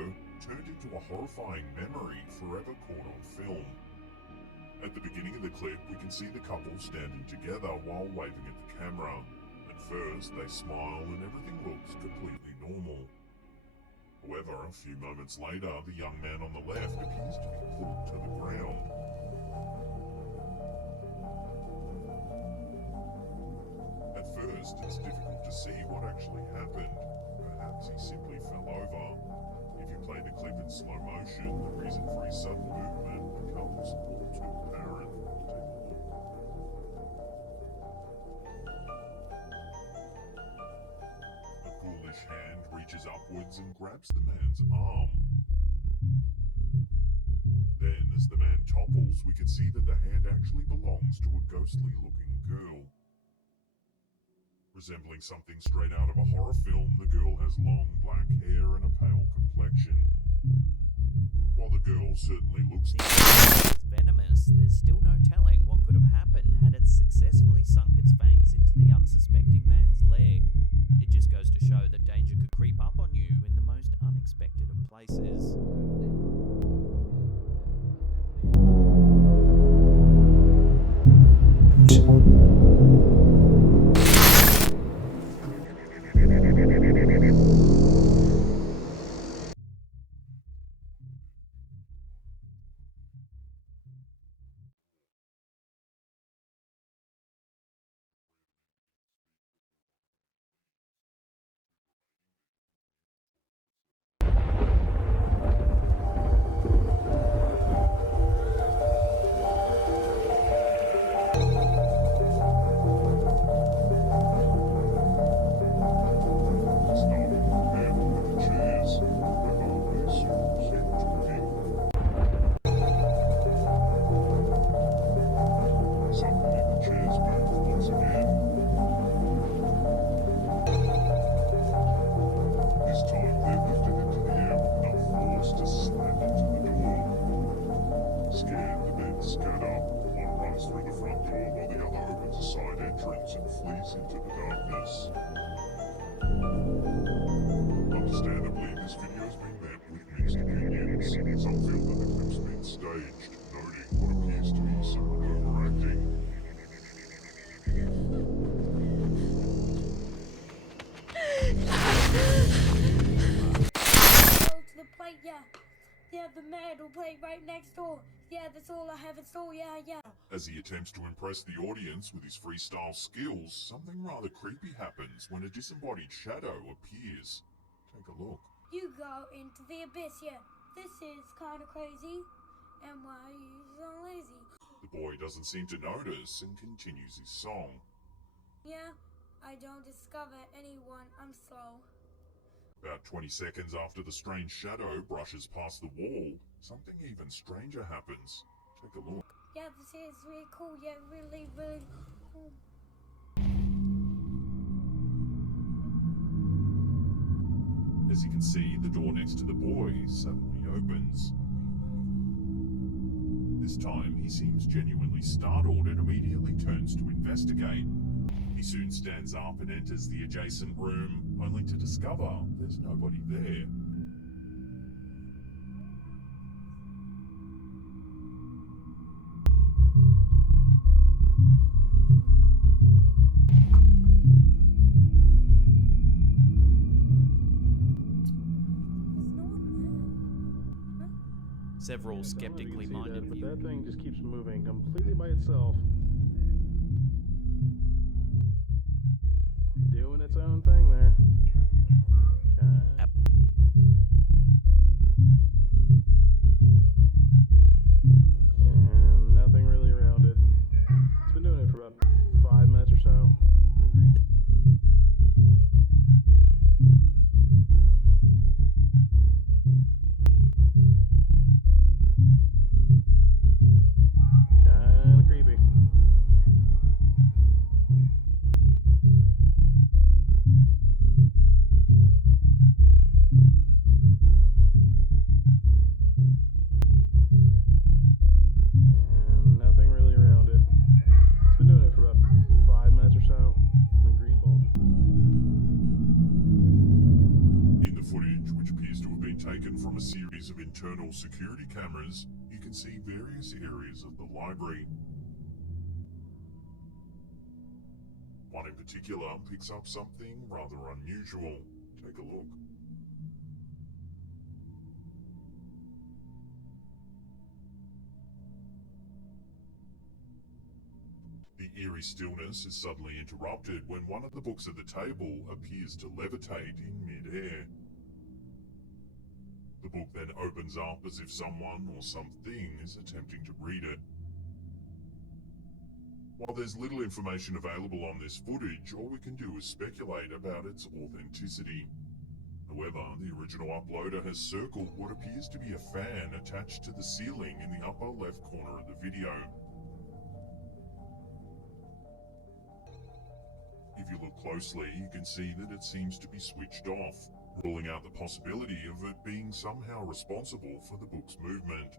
shadow turned into a horrifying memory forever caught on film. At the beginning of the clip, we can see the couple standing together while waving at the camera. At first, they smile and everything looks completely normal. However, a few moments later, the young man on the left appears to be pulled to the ground. At first, it's difficult to see what actually happened. Perhaps he simply fell over. If you play the clip in slow motion, the reason for his sudden movement becomes all too apparent. Take a look. A ghoulish hand reaches upwards and grabs the man's arm. Then, as the man topples, we can see that the hand actually belongs to a ghostly-looking girl. Resembling something straight out of a horror film, the girl has long black hair and a pale complexion. While the girl certainly looks venomous, there's still no telling what could have happened had it successfully sunk its fangs into the unsuspecting man's leg. It just goes to show that danger could creep up on you in the most unexpected of places. Understandably, this video's been met with mixed opinions. Some feel that the clip's been staged, noting what appears to be some overacting. To the plate, yeah. Yeah, the metal plate right next door. Yeah, that's all I have in store, yeah. As he attempts to impress the audience with his freestyle skills, something rather creepy happens when a disembodied shadow appears. Take a look. You go into the abyss, yeah. This is kind of crazy. And why are you so lazy? The boy doesn't seem to notice and continues his song. Yeah, I don't discover anyone, I'm slow. About 20 seconds after the strange shadow brushes past the wall, something even stranger happens. Take a look. Yeah, this is really cool, yeah, really cool. As you can see, the door next to the boy suddenly opens. This time, he seems genuinely startled and immediately turns to investigate. He soon stands up and enters the adjacent room, only to discover there's nobody there. Several skeptically minded but that thing just keeps moving completely by itself. Doing its own thing there. Okay. And nothing really around it. It's been doing it for about 5 minutes or so. Agreed. Kinda creepy. a series of internal security cameras, you can see various areas of the library. One in particular picks up something rather unusual. Take a look. The eerie stillness is suddenly interrupted when one of the books at the table appears to levitate in mid-air. The book then opens up as if someone or something is attempting to read it. While there's little information available on this footage, all we can do is speculate about its authenticity. However, the original uploader has circled what appears to be a fan attached to the ceiling in the upper left corner of the video. If you look closely, you can see that it seems to be switched off, ruling out the possibility of it being somehow responsible for the book's movement.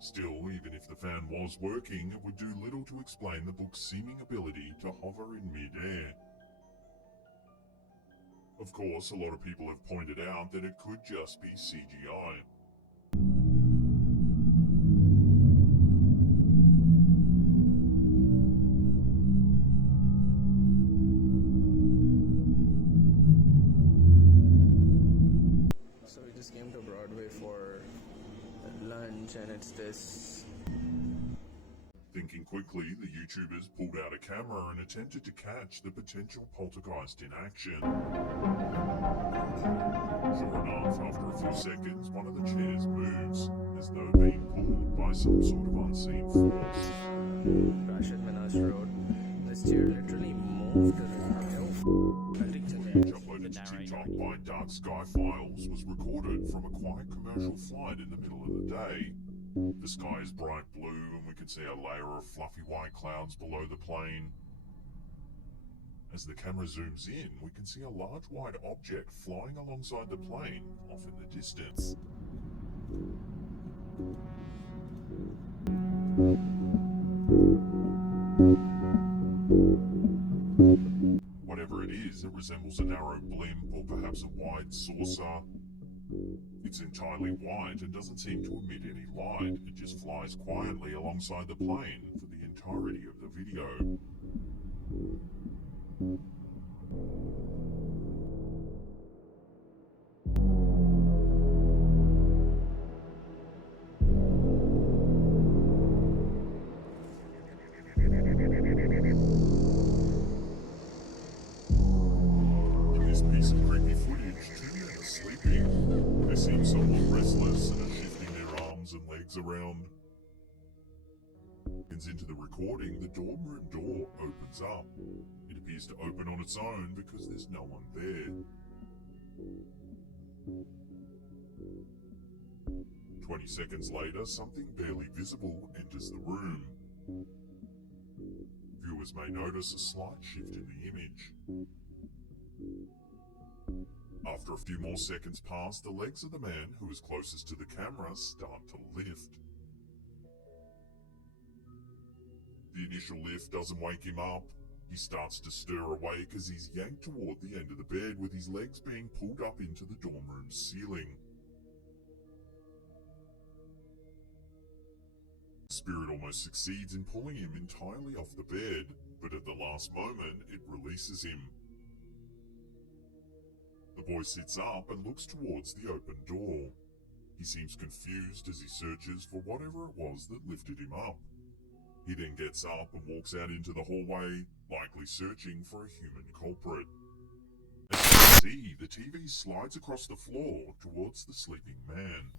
Still, even if the fan was working, it would do little to explain the book's seeming ability to hover in mid-air. Of course, a lot of people have pointed out that it could just be CGI. So we just came to Broadway for lunch, and it's this. Thinking quickly, the YouTubers pulled out a camera and attempted to catch the potential poltergeist in action. Sure enough, after a few seconds, one of the chairs moves, as though being pulled by some sort of unseen force. Rashid Minas Road. This chair literally moved to the Footage uploaded to TikTok by Dark Sky Files was recorded from a quiet commercial flight in the middle of the day. The sky is bright blue and we can see a layer of fluffy white clouds below the plane. As the camera zooms in, we can see a large white object flying alongside the plane, off in the distance. Whatever it is, it resembles a narrow blimp or perhaps a wide saucer. It's entirely white and doesn't seem to emit any light. It just flies quietly alongside the plane for the entirety of the video. In this piece of creepy footage, two men are sleeping. They seem somewhat restless and are shifting their arms and legs around. Into the recording, the dorm room door opens up. It appears to open on its own because there's no one there. 20 seconds later, something barely visible enters the room. Viewers may notice a slight shift in the image. After a few more seconds pass, the legs of the man who is closest to the camera start to lift. The initial lift doesn't wake him up. He starts to stir awake as he's yanked toward the end of the bed with his legs being pulled up into the dorm room ceiling. Spirit almost succeeds in pulling him entirely off the bed, but at the last moment it releases him. The boy sits up and looks towards the open door. He seems confused as he searches for whatever it was that lifted him up. He then gets up and walks out into the hallway, likely searching for a human culprit. As you can see, the TV slides across the floor towards the sleeping man.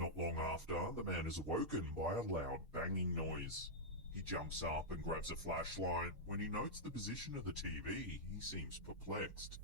Not long after, the man is awoken by a loud banging noise. He jumps up and grabs a flashlight. When he notes the position of the TV, he seems perplexed.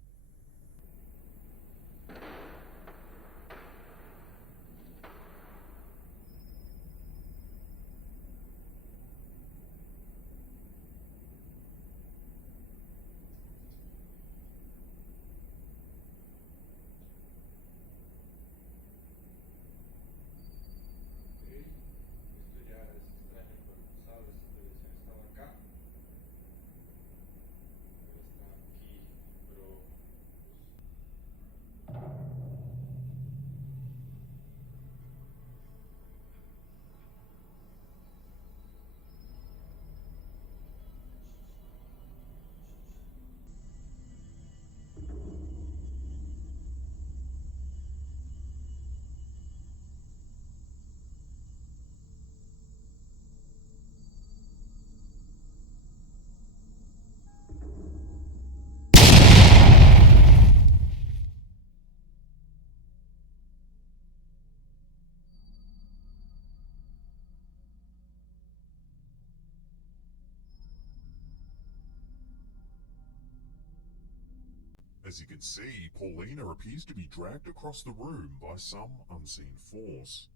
As you can see, Paulina appears to be dragged across the room by some unseen force.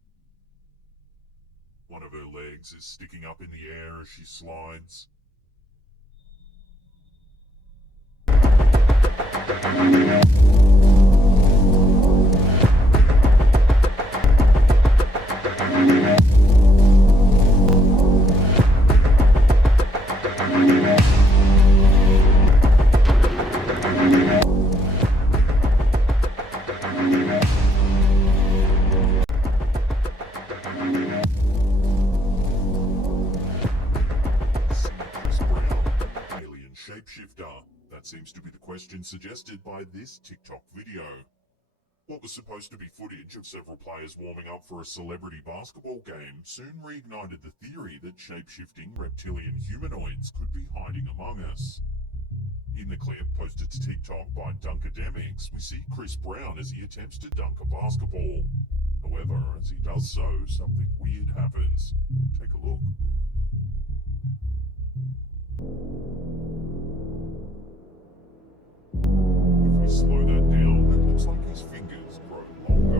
One of her legs is sticking up in the air as she slides. Shapeshifter. That seems to be the question suggested by this TikTok video. What was supposed to be footage of several players warming up for a celebrity basketball game soon reignited the theory that shape-shifting reptilian humanoids could be hiding among us. In the clip posted to TikTok by Dunkademics, we see Chris Brown as he attempts to dunk a basketball. However, as he does so, something weird happens. Take a look. If we slow that down, it looks like his fingers grow longer.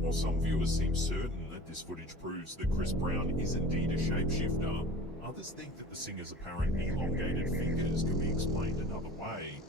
While some viewers seem certain that this footage proves that Chris Brown is indeed a shapeshifter, others think that the singer's apparent elongated fingers can be explained another way.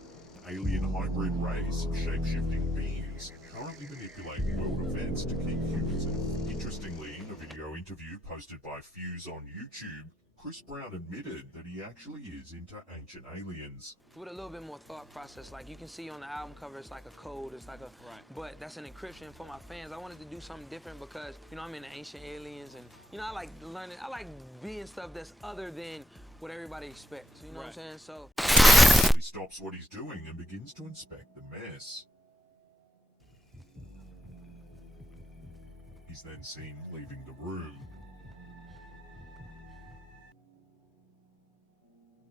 An alien hybrid race of shapeshifting beings currently manipulate world events to keep humans in. Interestingly, in a video interview posted by Fuse on YouTube, Chris Brown admitted that he actually is into ancient aliens. With a little bit more thought process, like you can see on the album cover, it's like a code, it's like a, but that's an encryption for my fans. I wanted to do something different because, you know, I'm into ancient aliens and, you know, I like learning, I like being stuff that's other than what everybody expects, you know what I'm saying? So He stops what he's doing and begins to inspect the mess. He's then seen leaving the room.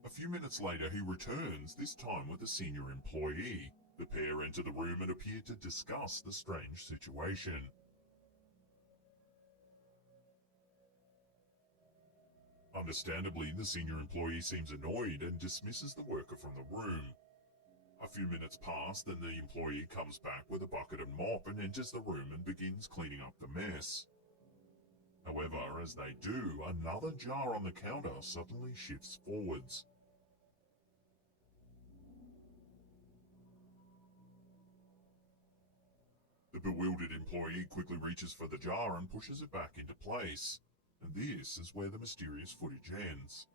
A few minutes later, he returns, this time with a senior employee. The pair enter the room and appear to discuss the strange situation. Understandably, the senior employee seems annoyed and dismisses the worker from the room. A few minutes pass, then the employee comes back with a bucket and mop and enters the room and begins cleaning up the mess. However, as they do, another jar on the counter suddenly shifts forwards. The bewildered employee quickly reaches for the jar and pushes it back into place. And this is where the mysterious footage ends.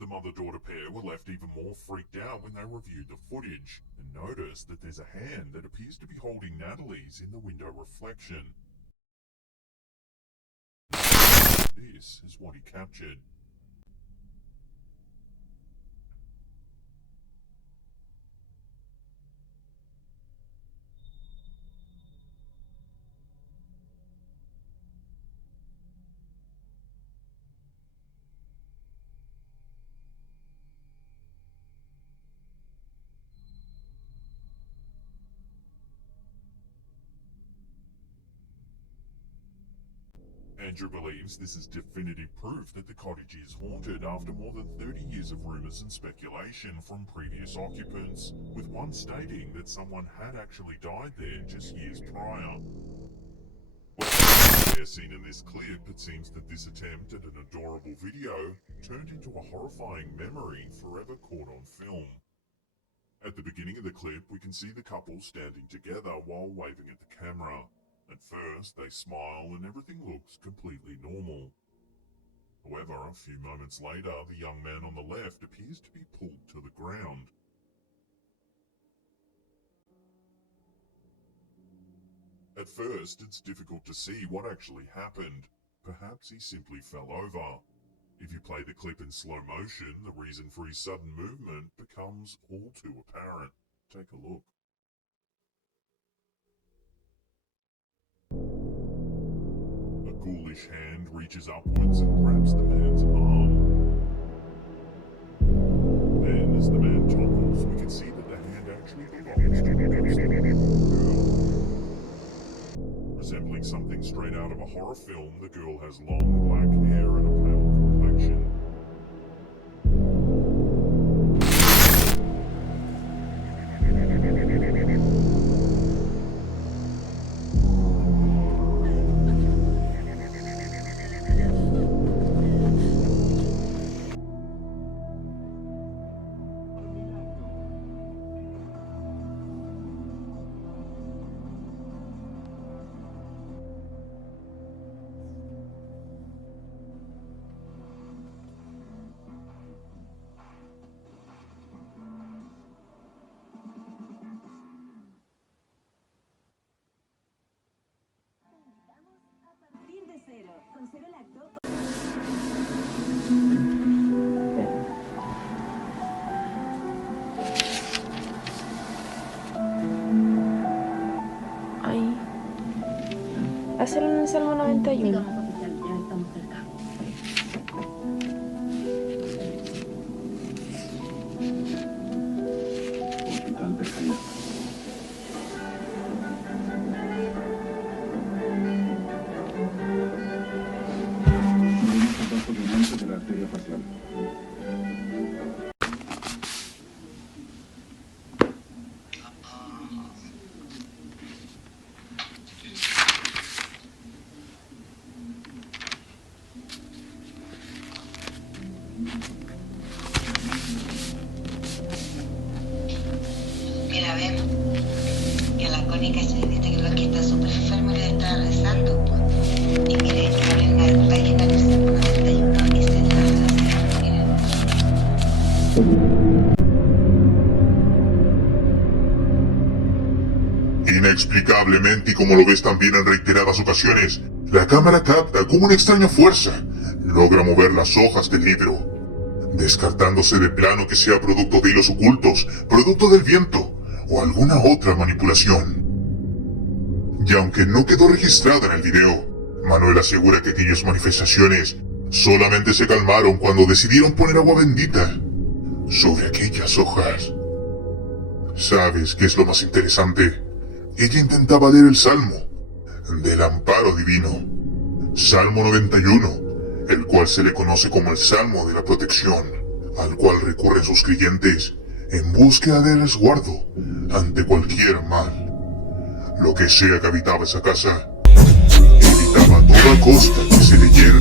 The mother-daughter pair were left even more freaked out when they reviewed the footage and noticed that there's a hand that appears to be holding Natalie's in the window reflection. This is what he captured. Danger believes this is definitive proof that the cottage is haunted after more than 30 years of rumours and speculation from previous occupants, with one stating that someone had actually died there just years prior. Well, as seen in this clip, it seems that this attempt at an adorable video turned into a horrifying memory forever caught on film. At the beginning of the clip, we can see the couple standing together while waving at the camera. At first, they smile and everything looks completely normal. However, a few moments later, the young man on the left appears to be pulled to the ground. At first, it's difficult to see what actually happened. Perhaps he simply fell over. If you play the clip in slow motion, the reason for his sudden movement becomes all too apparent. Take a look. A ghoulish hand reaches upwards and grabs the man's arm. Then, as the man topples, we can see that the hand actually belongs to the ghost of a girl. Resembling something straight out of a horror film, the girl has long black hair and a pale complexion. Ahí. Hacerlo en el Salmo 91. Mira, ven, que la cónica se dice que lo que está súper enfermo y le está rezando, pues. Y mire, que abren la página del Salmo 91 y se la hacen, miren. Inexplicablemente, y como lo ves también en reiteradas ocasiones, la cámara capta como una extraña fuerza logra mover las hojas del libro, descartándose de plano que sea producto de hilos ocultos, producto del viento o alguna otra manipulación. Y aunque no quedó registrada en el video, Manuel asegura que aquellas manifestaciones solamente se calmaron cuando decidieron poner agua bendita sobre aquellas hojas. ¿Sabes qué es lo más interesante? Ella intentaba leer el Salmo del amparo divino, Salmo 91, el cual se le conoce como el Salmo de la protección, al cual recurren sus creyentes en búsqueda de resguardo ante cualquier mal. Lo que sea que habitaba esa casa, evitaba a toda costa que se leyera